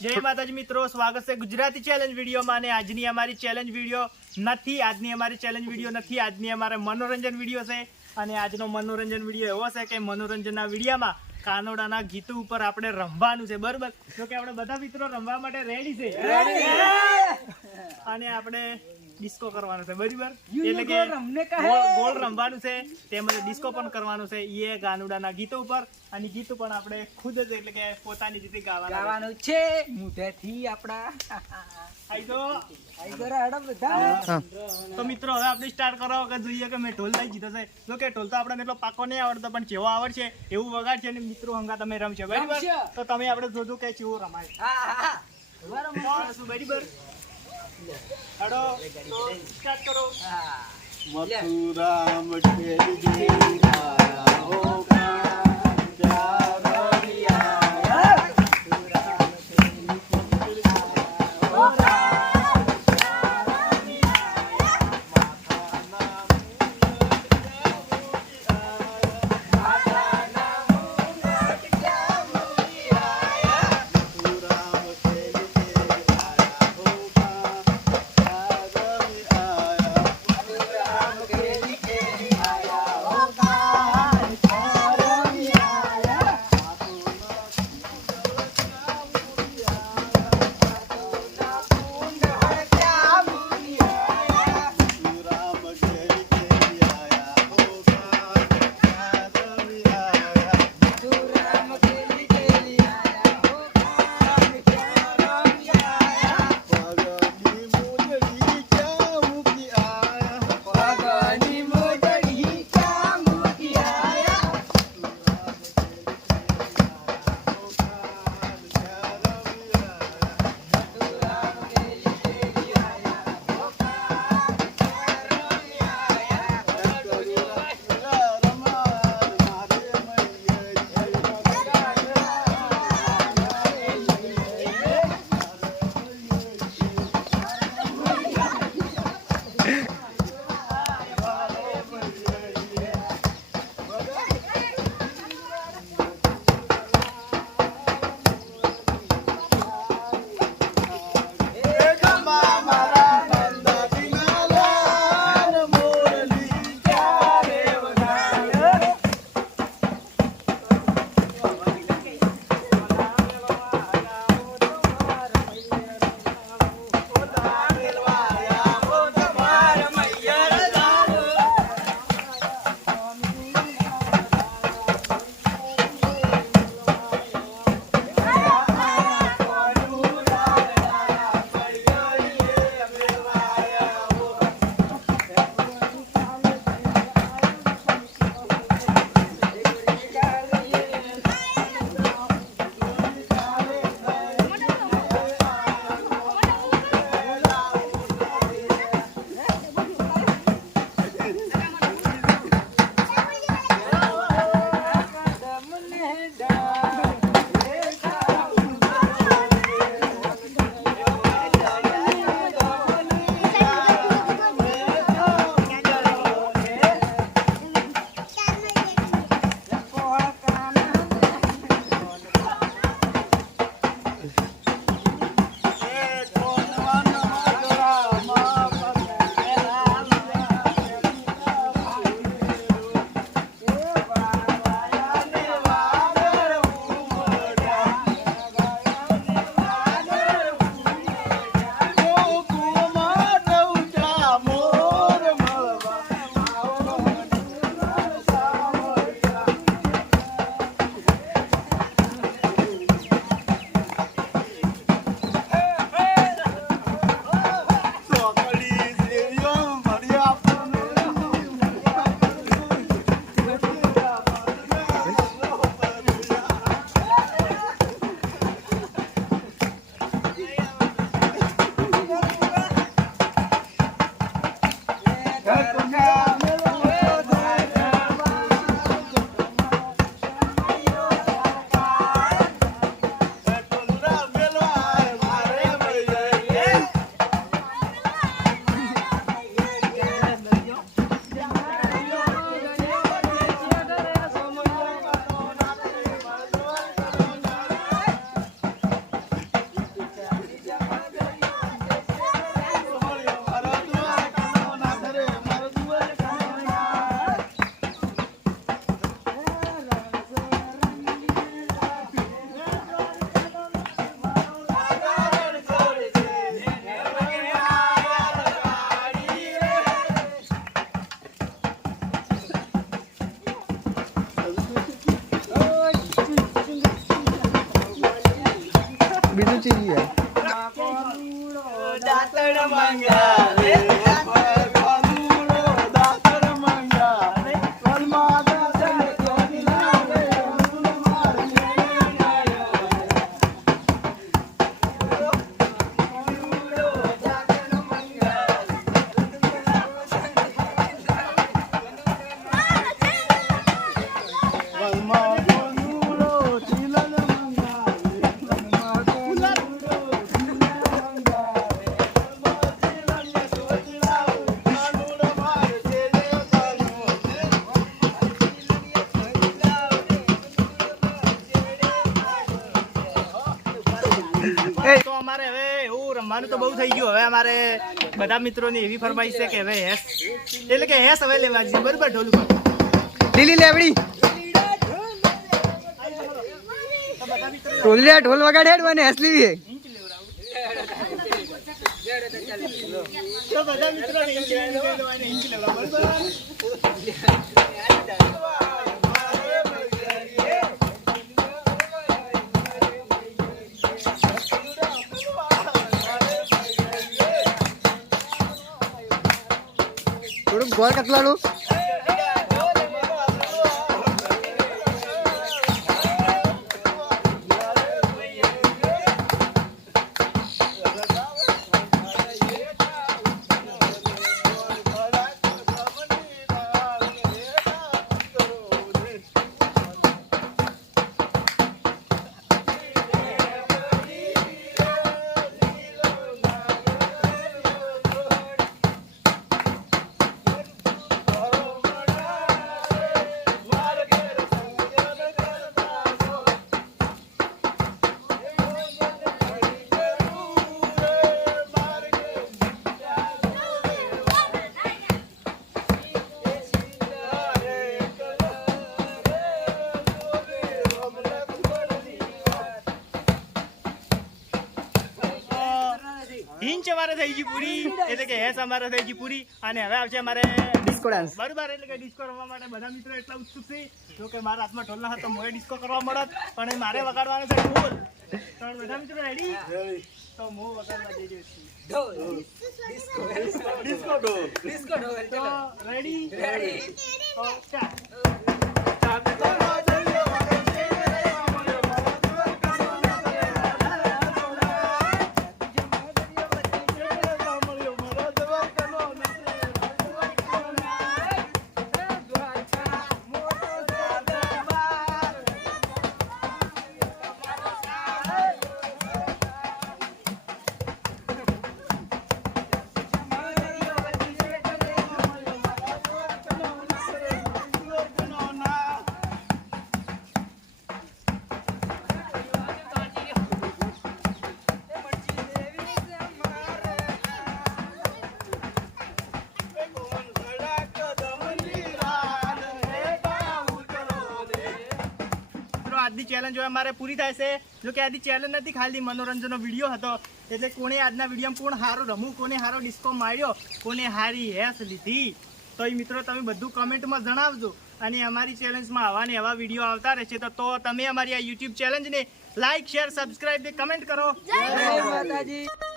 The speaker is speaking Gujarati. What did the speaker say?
જય માતાજી મિત્રો, સ્વાગત છે ગુજરાતી ચેલેન્જ વિડીયોમાં. અને આજની અમારી ચેલેન્જ વિડીયો નથી, આજની અમારે મનોરંજન વિડીયો છે. અને આજનો મનોરંજન વિડીયો એવો છે કે મનોરંજનના વિડીયોમાં કાનોડાના ગીતો ઉપર આપણે રમવાનું છે, બરોબર? જો કે આપણે બધા મિત્રો રમવા માટે રેડી છે અને આપણે ડિસ્કો કરવાનો છે, બરાબર? એટલે કે ગોળ રમવાનું છે, તેમજ ડિસ્કો પણ કરવાનું છે એ કાનોડાના ગીતો ઉપર. અને ગીતો પણ આપણે ખુદ જ એટલે કે પોતાની રીતે ગાવાનું છે મુઠેથી આપડા. તો મિત્રો હવે આપણે સ્ટાર્ટ કરવા વખત જોઈએ કે મેં ઢોલ લઈ જીધો છે. જો કે ઢોલ તો આપણને એટલો પાકો નહીં આવડતો, પણ જેવો આવડશે એવું વગાડશે અને મિત્રો હંગા તમે રમશે, બરાબર? તો તમે આપણે જોજો કે કેવું રમાય. બરાબર? હેડો સ્ટાર્ટ કરો. મથુરા મઠેલી મરચી છે. દાતણ મંગાવે કાનુડો દાતણ મંગાવે વલમાં દાતણ કોની લાવે અનુલ માર મેળે આવ્યો કાનુડો દાતણ મંગાવે વલમાં કાનુડો ચીલન મંગાવે વલમાં કાનુડો ચીલન મંગાવે તો અમારે હવે એવું રમવાનું તો બહુ થઈ ગયું. હવે અમારે બધા મિત્રોની એવી ફરમાઈશ છે કે હવે હેસ એટલે કે હેસ હવે લેવા છે બરોબર ઢોલ ઉપર. લીલી લેવડી ઢોલ વગાડે અને હસલી છે. તો બધા મિત્રોને ઇંચ લેવડાવવાને ઇંચ લેવડાવો, બરોબર? થોડુંક ગોળ કતલાડું. હિંચ અમારે થઈ ગઈ પૂરી એટલે કે હેસ અમારે થઈ ગઈ પૂરી અને હવે આવશે અમારે ડિસ્કો ડાન્સ. બરોબર એટલે કે ડિસ્કો રમવા માટે બધા મિત્રો એટલા ઉત્સુક છે. જો કે મારા હાથમાં ઢોલ ના હતો મોએ ડિસ્કો કરવા મળત પણ એ મારે વગાડવાનો છે ઢોલ. તો બધા મિત્રો રેડી તો હું વગાડવા જઈ રહ્યો છું. ડિસ્કો ડોલ તો રેડી તો સ્ટાર્ટ. આજની ચેલેન્જ હવે અમારે પૂરી થાય છે. જો કે આજની ચેલેન્જ નથી, ખાલી મનોરંજનનો વિડીયો હતો. એટલે કોણે આજના વિડીયોમાં કોણ હારો રમવું, કોને હારો ડિસ્કો માર્યો, કોને હારી હેસ લીધી, તો એ મિત્રો તમે બધું કમેન્ટમાં જણાવજો. અને અમારી ચેલેન્જમાં આવા ને એવા વિડીયો આવતા રહેશે તો તમે અમારી આ યુટ્યુબ ચેલેન્જને લાઈક શેર સબસ્ક્રાઈબ કમેન્ટ કરો. જય માતાજી.